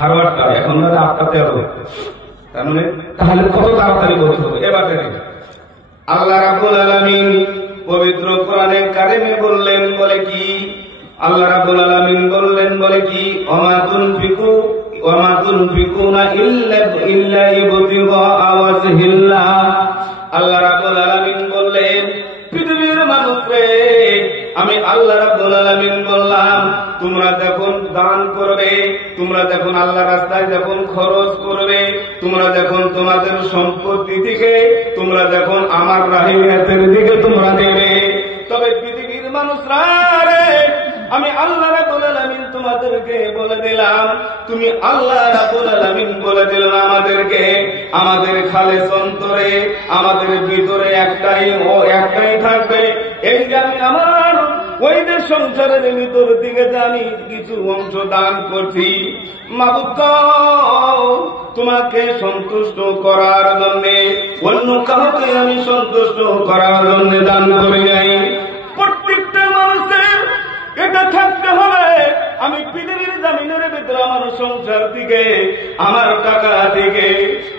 8:30 এখন 8:13 তার মানে তাহলে কত তাড়াতাড়ি বলতে হবে। এবার দেখেন আল্লাহ রাব্বুল আলামিন পবিত্র কোরআনে কারিমে বললেন বলে কি, আল্লাহ রাব্বুল আলামিন বললেন বলে কি, ওমা তুনফিকুনা ইল্লা ইবতিগা ওয়াজহিল্লাহ। আল্লাহ রাব্বুল আলামিন বললেন পৃথিবীর মানুষরে আমি আল্লাহ রাব্বুল আলামিন বললাম তোমরা যখন দান করবে, তোমরা যখন আল্লাহ রাস্তায় যখন খরচ করবে, তোমরা যখন তোমাদের সম্পত্তি থেকে তোমরা যখন আমার রাহিমিয়াতের দিকে তোমরা দেবে, তবে পৃথিবীর মানুষরা আমি আল্লাহ রাব্বুল আলামিন তোমাদেরকে বলে দিলাম, তুমি আল্লাহ রাব্বুল আলামিন বলে দিলেন আমাদেরকে, আমাদের খালেস অন্তরে আমাদের ভিতরে একটাই থাকবে, এই যে আমি আমার ওই যে সংসারের ভিতর দিকে জানি কিছু অংশ দান করছি মাবুদ তোমাকে সন্তুষ্ট করার জন্য, অন্য কাউকে আমি সন্তুষ্ট করার জন্য দান করে যাই। প্রত্যেকটা মানুষের এটা থাকতে হবে, আমি পৃথিবীর জমিনের ভিতরে আমার সংসার থেকে আমার টাকা থেকে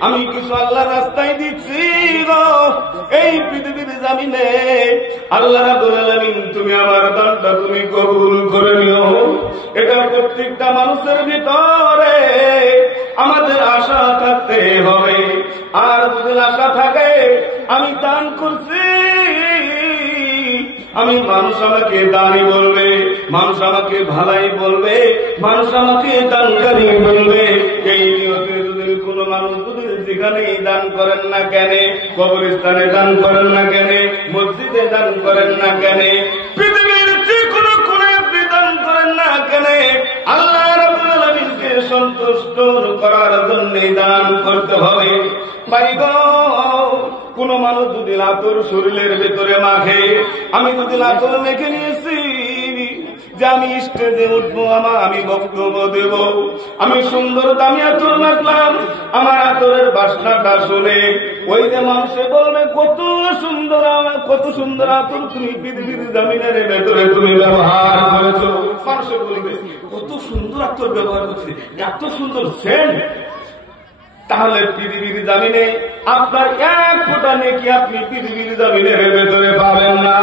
আমি কিছু আল্লাহ রাস্তায় দিচ্ছি গো, এই পৃথিবীর জমিনে আল্লাহ রাব্বুল আলামিন তুমি আমার দানটা তুমি কবুল করে নিও। এটা প্রত্যেকটা মানুষের ভিতরে আমাদের আশা থাকতে হবে। আর যদি আশা থাকে আমি দান করছি, আমি মানুষ আমাকে দানি বলবে, মানুষ আমাকে ভালাই বলবে, মানুষ আমাকে দানকারী বলবে, এই নিয়তে যদি কোন মানুষ যদি যেখানে দান করেন না কেন, কবরস্থানে দান করেন না কেন, মসজিদে দান করেন না কেন, পৃথিবীর যে কোনো কোণে আপনি দান করেন না কেন, আল্লাহ রাব্বুল আলামিনকে সন্তুষ্ট করার জন্য দান করতে হবে। ভাই গো, কোন মানুষ যদি লাতর শরীরের ভেতরে মাখে, আমি যদি লাতর মেখে নিয়েছি যে আমি স্টেজে উঠবো, আমি বক্তব্য দেব, আমি সুন্দর দামি আতর মাখলাম, আমার আতরের বাসনাটা শুনে ওই যে মানুষে বলবে কত সুন্দর আতর তুমি পৃথিবীর জমিনের ভেতরে তুমি ব্যবহার করেছো। মানুষে বলবে কত সুন্দর আতর ব্যবহার করছে, এত সুন্দর সেন্ট। তাহলে পৃথিবীর জমিনে আপনার এক ফোঁটা নেকি আপনি পৃথিবীর জমিনের ভেতরে পাবেন না।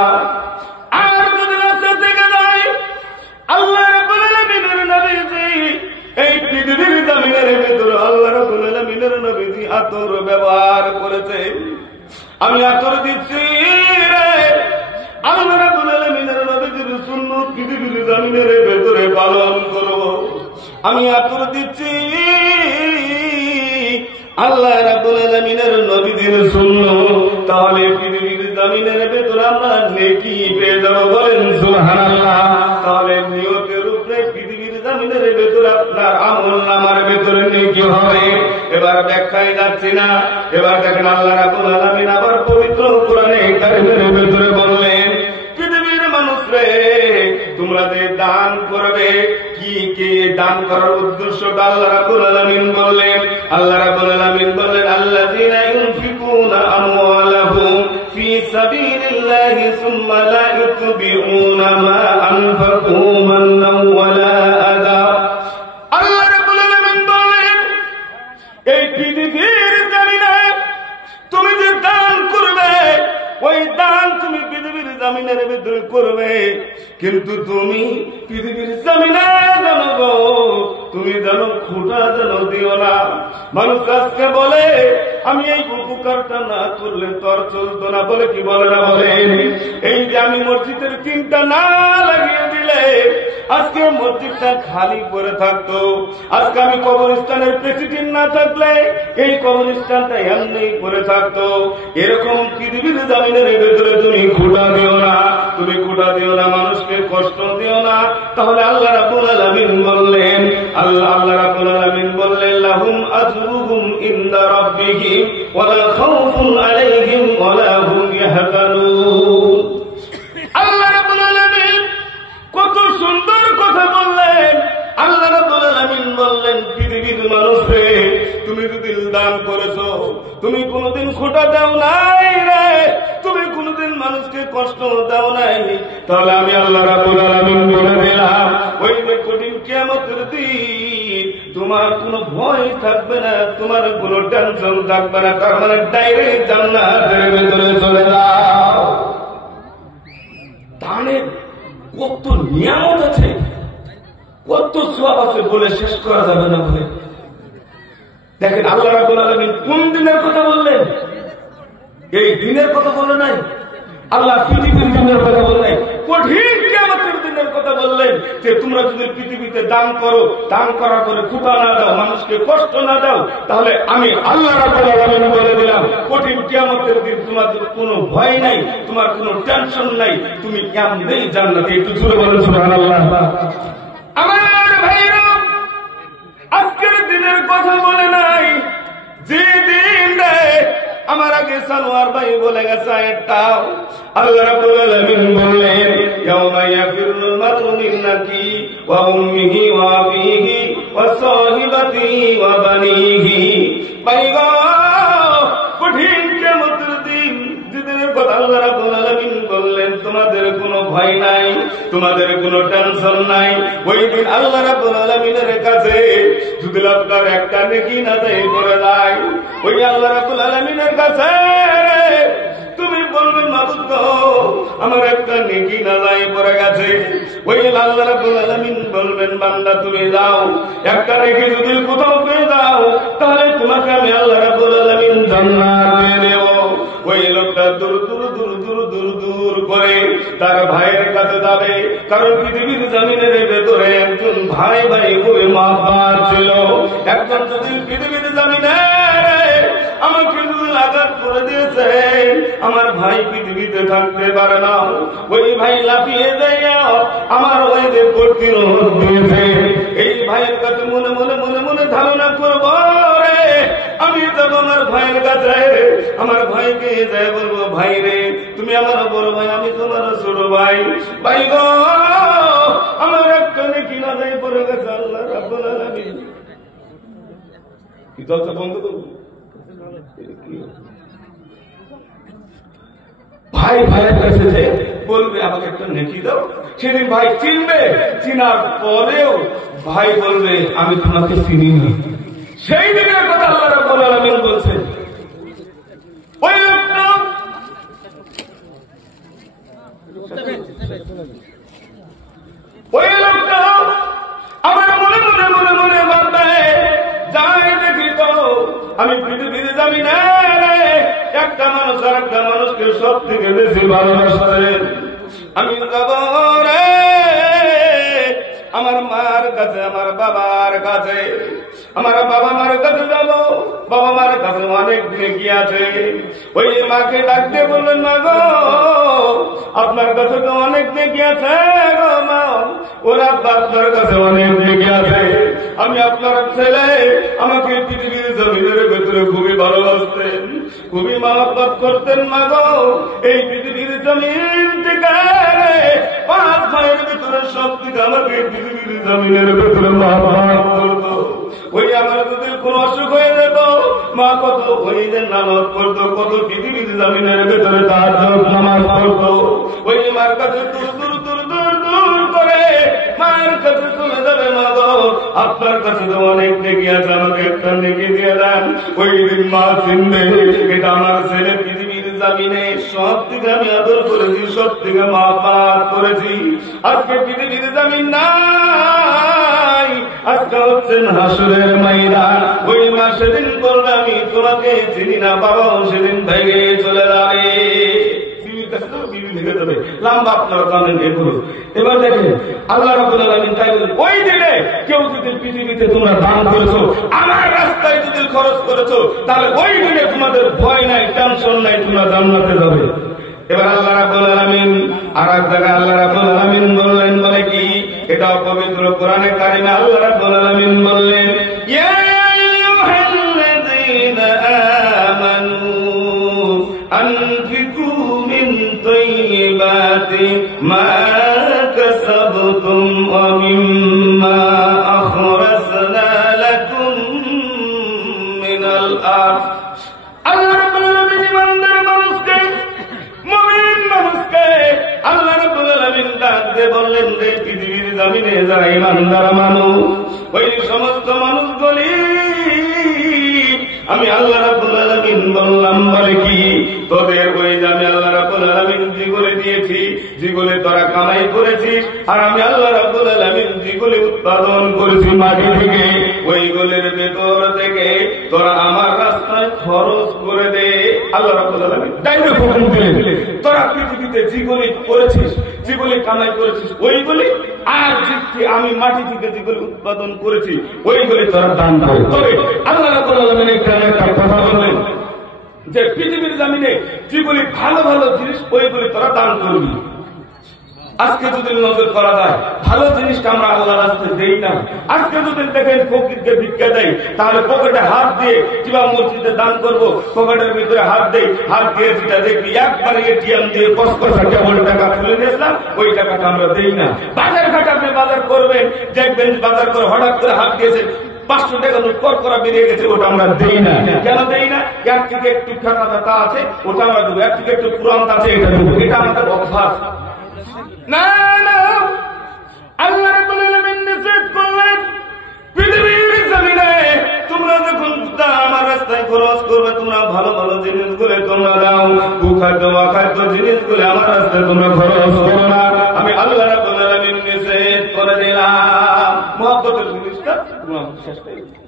আর যদি রাস্তা থেকে যায় আল্লাহ রাব্বুল আলামিনের নবীজি এই পৃথিবীর জমিনের ভেতরে আল্লাহ রাব্বুল আলামিনের নবীজি আতর ব্যবহার করেছে, আমি আতর দিচ্ছি রে, আল্লাহ রাব্বুল আলামিনের নবীজির সুন্নাত পৃথিবীর জমিনের ভেতরে পালন করব, আমি আতর দিচ্ছি আল্লাহ রাব্বুল আলামিনের নবীজির সুন্নাত। তাহলে পৃথিবীর জমিনের ভেতরে আমরা নেকি পেয়ে যাব, বলেন সুবহানাল্লাহ। তাহলে নিয়তের উপরে পৃথিবীর জমিনের ভেতরে আপনার আমলনামার ভেতরে নেকি হবে। এবার ব্যাখ্যায় যাচ্ছি না, এবার দেখেন আল্লাহ রাব্বুল আলামিন আবার পবিত্র কোরআনে কারিমের ভেতরে বললেন পৃথিবীর মানুষরে তোমরা যে দান করবে, কি কে দান করার উদ্দেশ্যটা আল্লাহ রাব্বুল আলামিন বললেন। আল্লাহ রাব্বুল আলামিন বললেন আল্লাযীনা ইউনফিকুনা আমওয়ালাহুম ফি সাবিলিল্লাহি সুম্মা লা ইউতবিউনা মা আনফাকু মান্নান ওয়ালা আযা। আল্লাহ রাব্বুল আলামিন বললেন এই পৃথিবীর জমিনে তুমি যে দান করবে, ওই দান তুমি পৃথিবীর জমিনের ভিতরে করবে, কিন্তু তুমি পৃথিবীর জমিনে জানো তুমি জানো খোটা যেন দিও না। মানুষ আজকে বলে আমি এই উপকারটা না করলে তোর চলতো না, বলে কি বলে না, বলে এই যে আমি মসজিদের টিনটা না লাগিয়ে দিলে আজকে মসজিদটা খালি পড়ে থাকতো, আজকে আমি কবরস্থানের প্রেসিডেন্ট না থাকলে এই কবরস্থানটা এমনি পড়ে থাকতো। এরকম পৃথিবীর জমিনের ভেতরে তুমি খোটা দিও না, তুমি খোটা দিও না, মানুষকে কষ্ট দিও না। তাহলে আল্লাহ রাব্বুল আলামিন বললেন, আল্লাহ রাব্বুল আলামিন বললেন লাহুম আজরুহুম ইনদা রাব্বিহিম ওয়ালা খাউফুন আলাইহিম ওয়ালা হুম ইয়াহজানুন। আল্লাহ রাব্বুল আলামিন কত সুন্দর কথা বললেন। আল্লাহ রাব্বুল আলামিন বললেন পৃথিবীর মানুষে তুমি যদি দান করেছো, তুমি কোনদিন খোটা দাও নাই রে, তুমি কোনদিন মানুষকে কষ্ট দাও নাই, তাহলে আমি আল্লাহ রাব্বুল আলামিন বলে দিলাম ওই কঠিন কিয়ামতের দিন তোমার কোনো ভয় থাকবে না, তোমার কোনো টেনশন থাকবে না। তার মানে ডাইরেক্ট জান্নাতের ভিতরে চলে যাও। দানের কত নিয়ামত আছে, কত সওয়াব আছে বলে শেষ করা যাবে না ভাই। দেখেন আল্লাহ রাব্বুল আলামিন কোন দিনের কথা বললেন? এই দিনের কথা বলে নাই, আল্লাহ পৃথিবীর দিনের কথা বলে নাই, কঠিন কিয়ামতের দিনের কথা বললেন যে তোমরা যদি পৃথিবীতে দান করো, দান করার পরে ক্ষুধা না দাও, মানুষকে কষ্ট না দাও, তাহলে আমি আল্লাহ রাব্বুল আলামিন বলে দিলাম কঠিন কিয়ামতের দিন তোমাদের কোনো ভয় নাই, তোমার কোনো টেনশন নাই, তুমি কেমনেই জান্নাতে। একটু জোরে বলেন সুবহানাল্লাহ। আমার ভাইরা, আজকের দিনের কথা বলে নাই, যে দিন দেয় আমার আগে সানোয়ার ভাই বলে গেছে একটাও। আল্লাহ রাব্বুল আলামিন বললেন ইয়াউমা ইয়াফিরুল মারউ মিন আখিহি ওয়া উম্মিহি ওয়া আবিহি ওয়া সাহিবাতিহি ওয়া বানিহি। ভাইগো, কঠিন কিয়ামতের দিন যেদিনের কথা আল্লাহ রাব্বুল আলামিন বললেন তোমাদের কোনো ভয় নাই, তোমাদের কোনো টেনশন নাই, ওই দিন আল্লাহ রাব্বুল আলামিনের কাছে যদি আপনার একটা নেকি না দেয় করে যায়, ওই আল্লাহ রাব্বুল আলামিনের কাছে তুমি বলবে মাবুদ গো আমার একটা নেকি না যায় পড়ে গেছে। ওই আল্লাহ রাব্বুল আলামিন বলবেন বান্দা তুমি যাও, একটা নেকি যদি কোথাও পেয়ে যাও তাহলে তোমাকে আমি আল্লাহ রাব্বুল আলামিন জান্নাত দিয়ে দেব। ওই লোকটা দূর দূর দূর দূর দূর দূর করে তার ভাইয়ের কাছে যাবে, কারণ পৃথিবীর জমিনের ভেতরে একজন ভাই ভাই খুবই মহাব্বত ছিল। একজন যদি পৃথিবীর জমিনে আমাকে যদি আঘাত করে দিয়েছে, আমার ভাই পৃথিবীতে থাকতে পারে না, ওই ভাই লাফিয়ে যাইয়া আমার ওই যে প্রতিরোধ দিয়েছে। এই ভাইয়ের কাছে মনে মনে মনে মনে ধারণা করবো রে আমি যাবো আমার ভাইয়ের কাছে, আমার ভাইকে যাই বলবো ভাই রে তুমি আমার বড় ভাই, আমি তোমার ছোট ভাই, ভাই গো আমার একটা নেকি না যাই পড়ে গেছে। আল্লাহ রাব্বুল আলামিন কি দরজা বন্ধ করবো? ভাই ভাইয়ের কাছে যে বলবে আমাকে একটা নেকি দাও, সেদিন ভাই চিনবে, চিনার পরেও ভাই বলবে আমি তোমাকে চিনি না। সেই দিনের কথা আল্লাহ রাব্বুল আলামিন বলছেন। ওই লোকটা আমার মনে মনে মনে মনে ভাববে যাই দেখি তো আমি পৃথিবীতে যাবি না রে, একটা মানুষ আর একটা মানুষকে সব থেকে বেশি ভালোবাসেন, আমি যাব রে আমার মার কাছে, আমার বাবার কাছে, আমার বাবা মার কাছে যাব, বাবা মার কাছে অনেক নেকি আছে। ওই মাকে ডাক দিয়ে বললেন মা গো আপনার কাছে তো অনেক নেকি আছে গো মা, ওরা আপনার কাছে অনেক নেকি আছে, আমি আপনার ছেলে, আমাকে পৃথিবীর জমিনের ভেতরে খুবই ভালোবাসতেন, খুবই মহব্বত করতেন মা গো, এই পৃথিবীর জমিন থেকে 5 মাইলের ভিতরে সব থেকে আমাকে পৃথিবীর জমিনের ভেতরে মহব্বত করতো। ওই আমার যদি কোন অসুখ হয়ে যেত মা কত ওই যে নামাজ পড়তো, কত পৃথিবীর জমিনের ভেতরে তাহাজ্জুদ নামাজ পড়তো। ওই মার কাছে দূর দূর দূর দূর দূর করে মায়ের কাছে চলে যাবে মা গো আপনার কাছে তো অনেক নেকি আছে, আমাকে একটা নেকি দিয়ে দেন। ওই দিন মা চিনবে এটা আমার ছেলে পৃথিবীর জমিনে সব থেকে আমি আদর করেছি, সব থেকে মা পার করেছি, আজকে পৃথিবীর জমিন নাই, আজকে হচ্ছেন হাসরের ময়দান। ওই মা সেদিন বলবে আমি তোমাকে চিনি না, বাবাও সেদিন ভেঙে চলে যাবে, লম্বা আপনারা জানেন এগুলো। এবার দেখেন আল্লাহ রাব্বুল আলামিন তাই বলেন ওই দিনে কেউ যদি পৃথিবীতে তোমরা দান করেছো, আমার রাস্তায় যদি খরচ করেছো, তাহলে ওই দিনে তোমাদের ভয় নাই, টেনশন নাই, তোমরা জান্নাতে যাবে। এবার আল্লাহ রাব্বুল আলামিন আর এক জায়গায় আল্লাহ রাব্বুল আলামিন বললেন বলে কি, এটা পবিত্র কোরআনে কারিমে আল্লাহ রাব্বুল আলামিন বললেন ইয়া আইয়ুহাল্লাযীনা আমানু আনফিকু মিন তাইয়্যিবাতি মা কাসাবতুম ওয়া মিম্মা আখরাজনা লাকুম মিনাল আরদ। আল্লাহ রাব্বুল আলামিন ইমানদার মানুষকে, মুমিন জামিনে যারা ইমানদার মানুষ, ওই সমস্ত মানুষগুলি আমি আল্লাহ রাব্বুল আলামিন বললাম বলে কি, তোদের ওই যে আমি আল্লাহ রাব্বুল আলামিন যেগুলো দিয়েছি, যেগুলো তোরা কামাই করেছিস, আর আমি আল্লাহ রাব্বুল আলামিন যেগুলো উৎপাদন করেছি মাটি থেকে, ওইগুলোর ভেতর থেকে তোরা আমার রাস্তায় খরচ করে দে। আল্লাহ রাব্বুল আলামিন ডাইরেক্ট হুকুম দিলেন, তোরা পৃথিবীতে যেগুলি করেছিস, যেগুলি কামাই করেছিস, ওইগুলি আর আমি মাটি থেকে যেগুলি উৎপাদন করেছি ওইগুলি তোরা দান কর। তবে আল্লাহ রাব্বুল আলামিন একটা কথা বললেন যে পৃথিবীর জমিনে যেগুলি ভালো ভালো জিনিস ওইগুলি তোরা দান করবি। আজকে যদি নজর করা যায়, ভালো জিনিসটা আমরা আল্লাহ রাস্তায় দেই না। আজকে যদি দেখেন ফকিরকে ভিক্ষা দেয়, তাহলে পকেটে হাত দিয়ে কিংবা মসজিদে দান করবো, পকেটের ভিতরে হাত দেই, হাত দিয়ে যেটা দেখি একবারে এটিএম দিয়ে কসকসা কেবল টাকা তুলে নিয়েছিলাম, ওই টাকাটা আমরা দেই না। বাজার ঘাট আপনি বাজার করবেন, দেখবেন বাজার করে হঠাৎ করে হাত দিয়েছে 500 টাকা নোট কর করা বেরিয়ে গেছে, ওটা আমরা দেই না। কেন দেই না? এর থেকে একটু টাকা টাকা আছে ওটা আমরা দেবো, এর থেকে একটু পুরান আছে এটা দেবো, এটা আমাদের অভ্যাস। না না, আল্লাহ রাব্বুল আলামিন নিষেধ করলেন পৃথিবীর জমিনে তোমরা যখন আমার রাস্তায় খরচ করবে, তোমরা ভালো ভালো জিনিসগুলো তোমরা দাও, কুখাদ্য অখাদ্য জিনিসগুলো আমার রাস্তায় তোমরা খরচ করো না। আমি আল্লাহ রাব্বুল আলামিন নিষেধ করে দিলাম। মহব্বতের জিনিসটা শেষ হয়ে গেছে।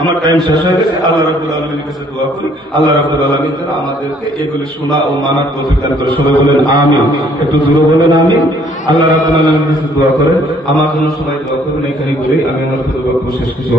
আমার টাইম শেষ হয়ে গেছে। আল্লাহ রাব্বুল আলামিনের কাছে দোয়া করি, আল্লাহ রাব্বুল আলামিন যেন আমাদেরকে এগুলি শোনা ও মানার তৌফিক দান করে। সবাই বলেন আমিন, একটু জোরে বলেন আমিন। আল্লাহ রাব্বুল আলামিনের কাছে দোয়া করেন, আমার জন্য সবাই দোয়া করবেন। এখানে বলেই আমি আমার বক্তব্য শেষ করছি।